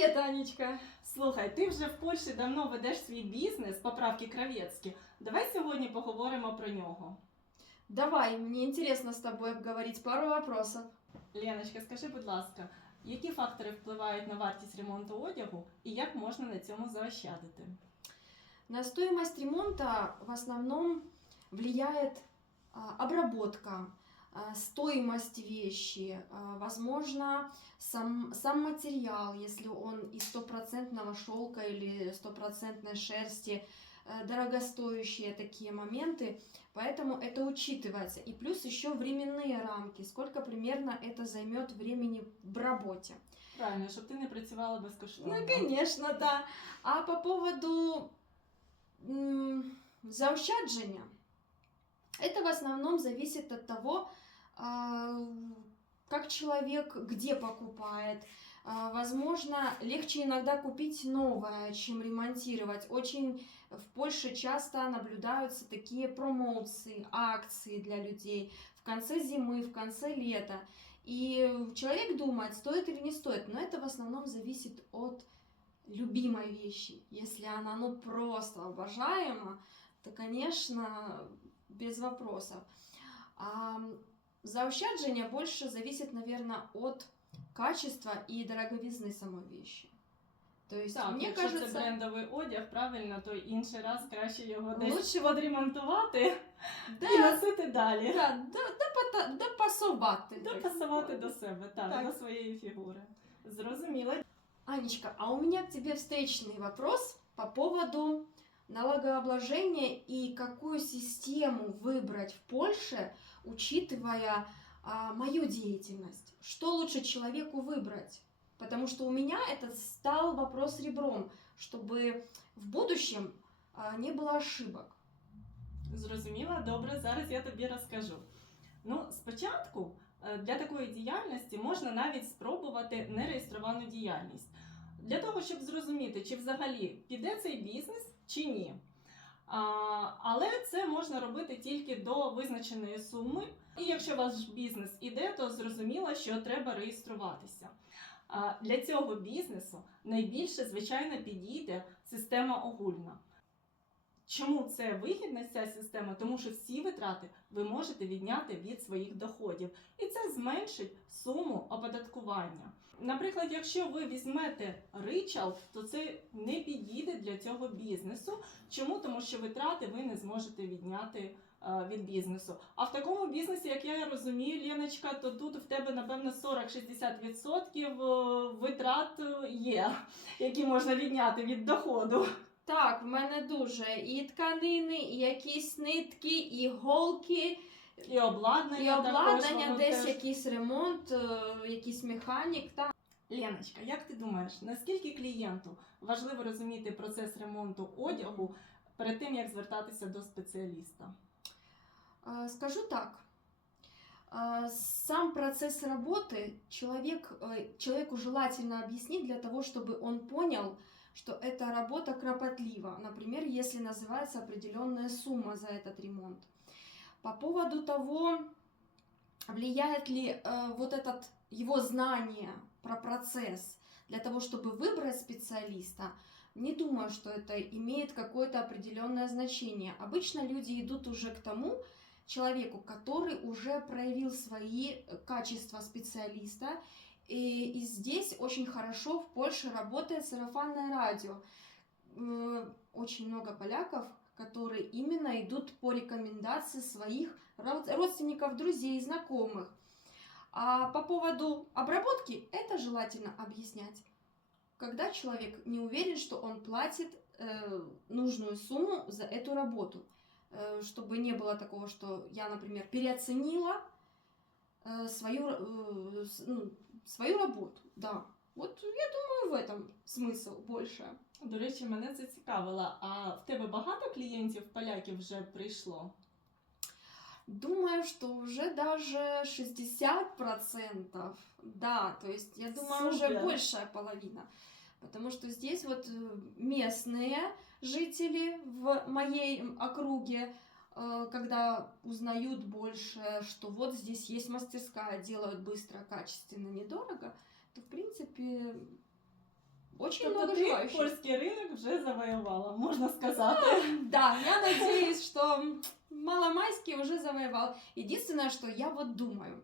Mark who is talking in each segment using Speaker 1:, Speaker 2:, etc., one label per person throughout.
Speaker 1: Привіт!
Speaker 2: Привет, Анечка!
Speaker 1: Слухай, ти вже в Польщі давно ведеш свій бізнес поправки кравецькі. Давай сьогодні поговоримо про нього.
Speaker 2: Давай, мне интересно с тобой обговорить пару вопросов.
Speaker 1: Леночка, скажи, будь ласка, які фактори впливають на вартість ремонту одягу і як можна на цьому заощадити?
Speaker 2: На стоимость ремонта в основном влияет а, обработка, а, стоимость вещи, а, возможно, сам, сам материал, если он из стопроцентного шелка или стопроцентной шерсти, э, дорогостоящие такие моменты, поэтому это учитывается. И плюс еще временные рамки, сколько примерно это займет времени в работе.
Speaker 1: Правильно, щоб ти не працювала безкоштовно.
Speaker 2: Ну, конечно, да. А по поводу м, заощаджения, это в основном зависит от того, а, как человек где покупает. А, Возможно, легче иногда купить новое, чем ремонтировать. Очень в Польше часто наблюдаются такие промоуции, акции для людей в конце зимы, в конце лета. И человек думает, стоит или не стоит, но это в основном зависит от любимой вещи. Если она ну просто обожаема, то, конечно, без вопросов. А заощаджение больше зависит, наверное, от качества и дороговизны самой вещи. То есть,
Speaker 1: Так,
Speaker 2: мне
Speaker 1: якщо це
Speaker 2: кажется,
Speaker 1: брендовий одяг, правильно, то інший раз краще його десь
Speaker 2: Лучше
Speaker 1: відремонтувати
Speaker 2: да,
Speaker 1: і носити далі.
Speaker 2: да, да, да, пота- да пасувати. так
Speaker 1: Допасувати
Speaker 2: сказати.
Speaker 1: до себе, так,
Speaker 2: Так.
Speaker 1: до своєї фігури. Зрозуміло.
Speaker 2: Анечка, а у меня к тебе встречный вопрос по поводу налогообложения и какую систему выбрать в Польше, учитывая а, мою деятельность. Что лучше человеку выбрать? Потому что у меня это стал вопрос ребром, чтобы в будущем а, не было ошибок.
Speaker 1: Зрозуміла, добре, зараз я тобі розкажу. Ну, спочатку е, для такої діяльності можна навіть спробувати нереєстровану діяльність. Для того, щоб зрозуміти, чи взагалі піде цей бізнес чи ні. Але це можна робити тільки до визначеної суми. І якщо ваш бізнес іде, то зрозуміло, що треба реєструватися. Для цього бізнесу найбільше, звичайно, підійде система огульна. Чому це вигідна ця система? Тому що всі витрати ви можете відняти від своїх доходів, і це зменшить суму оподаткування. Наприклад, якщо ви візьмете ричал, то це не підійде для цього бізнесу. Чому? Тому що витрати ви не зможете відняти е, від бізнесу. А в такому бізнесі, як я розумію, Леночка, то тут в тебе напевно 40-60% витрат е, є, які можна відняти від доходу.
Speaker 2: Так, в мене дуже і тканини, і якісь нитки, і голки,
Speaker 1: І обладнання,
Speaker 2: І
Speaker 1: також,
Speaker 2: обладнання,
Speaker 1: воно
Speaker 2: десь
Speaker 1: теж.
Speaker 2: якийсь ремонт, е, якийсь механік. Так.
Speaker 1: Леночка, як ти думаєш, наскільки клієнту важливо розуміти процес ремонту одягу перед тим, як звертатися до спеціаліста?
Speaker 2: Е, Скажу так. Е, Сам процесс работы человек, э, человеку желательно объяснить для того, чтобы он понял, что эта работа кропотлива. Например, если называется определенная сумма за этот ремонт. По поводу того, влияет ли э, вот этот его знание про процесс для того, чтобы выбрать специалиста, не думаю, что это имеет какое-то определенное значение. Обычно люди идут уже к тому человеку, который уже проявил свои э, качества специалиста. И, и здесь очень хорошо в Польше работает сарафанное радио. Очень много поляков, которые именно идут по рекомендации своих род- родственников, друзей, знакомых. А по поводу обработки, это желательно объяснять. Когда человек не уверен, что он платит э, нужную сумму за эту работу, Э, чтобы не было такого, что я, например, переоценила э, свою, э, ну, свою работу. Да. Вот я думаю, в этом смысл больше.
Speaker 1: До речі, мене це цікавило. А в тебе багато клієнтів поляків вже прийшло?
Speaker 2: Думаю, что уже даже 60%. Да, то есть я думаю, уже
Speaker 1: Супер.
Speaker 2: большая половина. Потому что здесь вот э, местные жители в моей м, округе, э, когда узнают больше, что вот здесь есть мастерская, делают быстро, качественно, недорого, то в принципе Очень
Speaker 1: Тобто
Speaker 2: много
Speaker 1: ти
Speaker 2: желающих.
Speaker 1: польський ринок вже завоювала, можна сказати.
Speaker 2: Да, я надеюсь, что Маломайский уже завоевал. Единственное, что я вот думаю,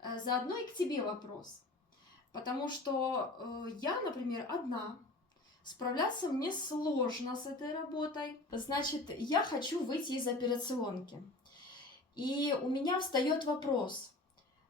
Speaker 2: э, заодно и к тебе вопрос. Потому что э, я, например, одна. Справляться мне сложно с этой работой. Значит, я хочу выйти из операционки. И у меня встает вопрос,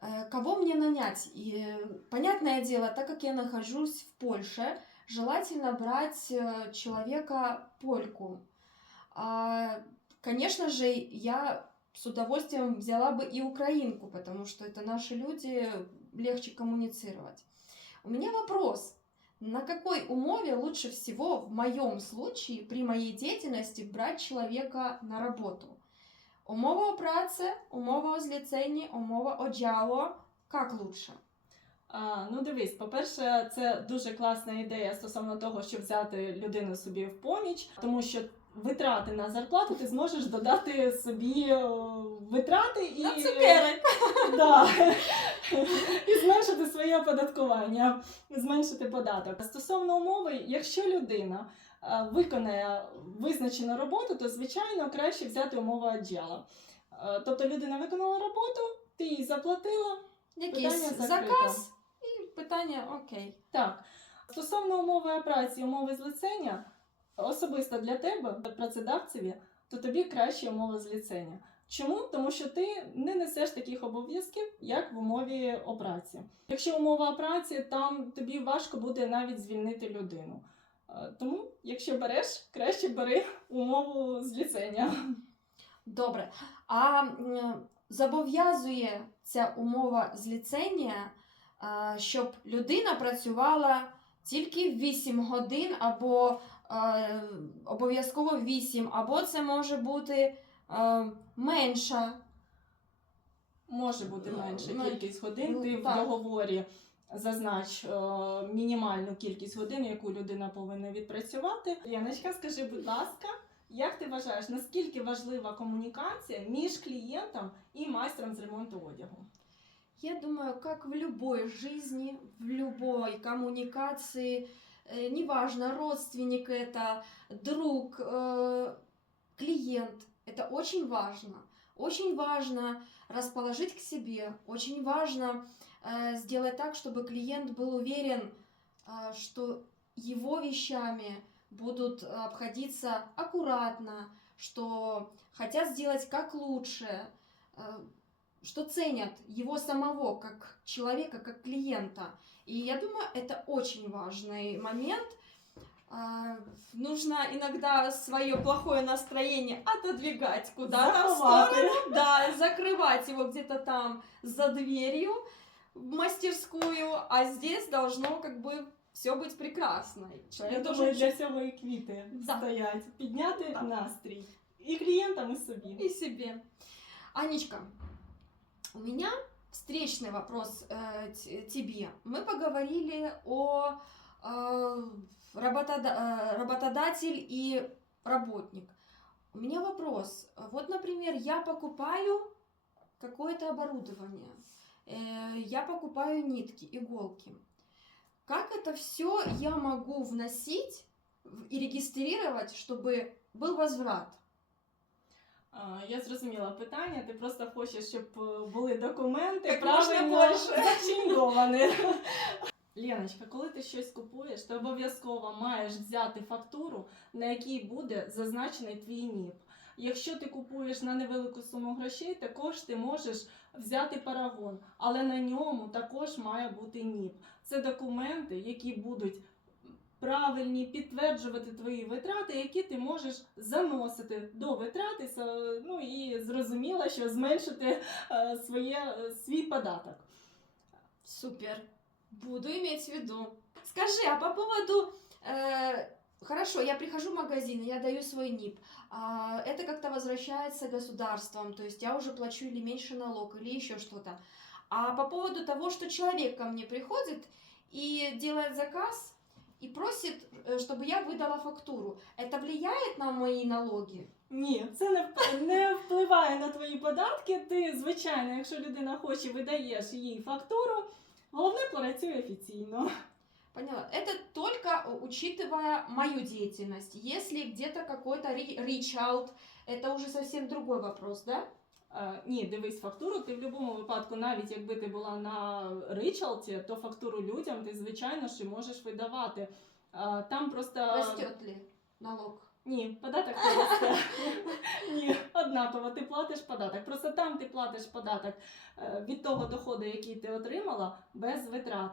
Speaker 2: э, кого мне нанять? И, э, понятное дело, так как я нахожусь в Польше, желательно брать э, человека польку. А, конечно же, я с удовольствием взяла бы и украинку, потому что это наши люди, легче коммуницировать. У меня вопрос. На какой умове лучше всего в моем случае при моей деятельности брать человека на работу? Умова о праце, умова о зліценні, умова о джало. Как лучше?
Speaker 1: А, ну дивись, по-перше, це дуже класна ідея стосовно того, щоб взяти людину собі в поміч, тому що витрати на зарплату ти зможеш додати собі е, витрати і
Speaker 2: На цукерок.
Speaker 1: Да. і зменшити своє оподаткування, зменшити податок. Стосовно умови, якщо людина е, виконає визначену роботу, то звичайно краще взяти умову аджела. Е, Тобто людина виконала роботу, ти їй заплатила.
Speaker 2: Якийсь заказ і питання окей.
Speaker 1: Так, стосовно умови праці, умови злицення, особисто для тебе, працедавцеві, то тобі краще умови злицення. Чому? Тому що ти не несеш таких обов'язків, як в умові о праці. Якщо умова праці, там тобі важко буде навіть звільнити людину. Е, Тому, якщо береш, краще бери умову зліцення.
Speaker 2: Добре. А зобов'язує ця умова зліцення, а, щоб людина працювала тільки 8 годин, або е, обов'язково 8, або це може бути е, менша.
Speaker 1: Може бути
Speaker 2: Ну,
Speaker 1: менша
Speaker 2: ну,
Speaker 1: кількість годин.
Speaker 2: ну,
Speaker 1: Ти в договорі зазнач е, мінімальну кількість годин, яку людина повинна відпрацювати. Яночка, скажи, будь ласка, як ти вважаєш, наскільки важлива комунікація між клієнтом і майстром з ремонту одягу?
Speaker 2: Я думаю, как в любой жизни, в любой коммуникации, э, неважно, родственник это, друг, э, клиент, это очень важно. Очень важно расположить к себе, очень важно э, сделать так, чтобы клиент был уверен, э, что его вещами будут обходиться аккуратно, что хотят сделать как лучше, э, что ценят его самого как человека, как клиента. И я думаю, это очень важный момент. А, Нужно иногда свое плохое настроение отодвигать куда-то в
Speaker 1: Заховати.
Speaker 2: сторону, да, закрывать его где-то там за дверью в мастерскую, а здесь должно как бы все быть прекрасно.
Speaker 1: Я
Speaker 2: Человек
Speaker 1: думаю,
Speaker 2: должен
Speaker 1: для цього і квіти
Speaker 2: Да.
Speaker 1: стоять, підняти
Speaker 2: Да.
Speaker 1: настрій і клієнтам, і собі.
Speaker 2: и себе. Анечка, у меня встречный вопрос э, тебе. Мы поговорили о э, э, работодатель и работник. У меня вопрос. Вот, например, я покупаю какое-то оборудование, э, я покупаю нитки, иголки. Как это все я могу вносить и регистрировать, чтобы был возврат?
Speaker 1: Я зрозуміла питання. Ти просто хочеш, щоб е, були документи
Speaker 2: можна
Speaker 1: правильно
Speaker 2: більше.
Speaker 1: зачинговані. Леночка, коли ти щось купуєш, ти обов'язково маєш взяти фактуру, на якій буде зазначений твій НІП. Якщо ти купуєш на невелику суму грошей, також ти можеш взяти парагон, але на ньому також має бути НІП. Це документи, які будуть правильні, підтверджувати твої витрати, які ти можеш заносити до витрати, са- ну і зрозуміло, що зменшити е, своє, е, свій податок.
Speaker 2: Супер. Буду иметь в виду. Скажи, а по поводу... э, хорошо, я прихожу в магазин, я даю свой НИП. а, это как-то возвращается государством, то есть я уже плачу или меньше налог, или еще что-то. А по поводу того, что человек ко мне приходит и делает заказ и просит, э, чтобы я выдала фактуру, это влияет на мои налоги?
Speaker 1: Ні, це не, вп- не впливає на твої податки. Ти, звичайно, якщо людина хоче, видаєш їй фактуру. Головне працює офіційно.
Speaker 2: Поняла. Это только э, учитывая мою деятельность. Если где-то какой-то ри- reach out, это уже совсем другой вопрос, да?
Speaker 1: Е, Ні, дивись фактуру. Ти в будь-якому випадку, навіть якби ти була на ричалті, то фактуру людям ти звичайно ж можеш видавати. Е, Там просто
Speaker 2: Растет ли налог?
Speaker 1: ні, податок не росте. Ні, однаково, ти платиш податок. Просто там ти платиш податок е, від того доходу, який ти отримала, без витрат.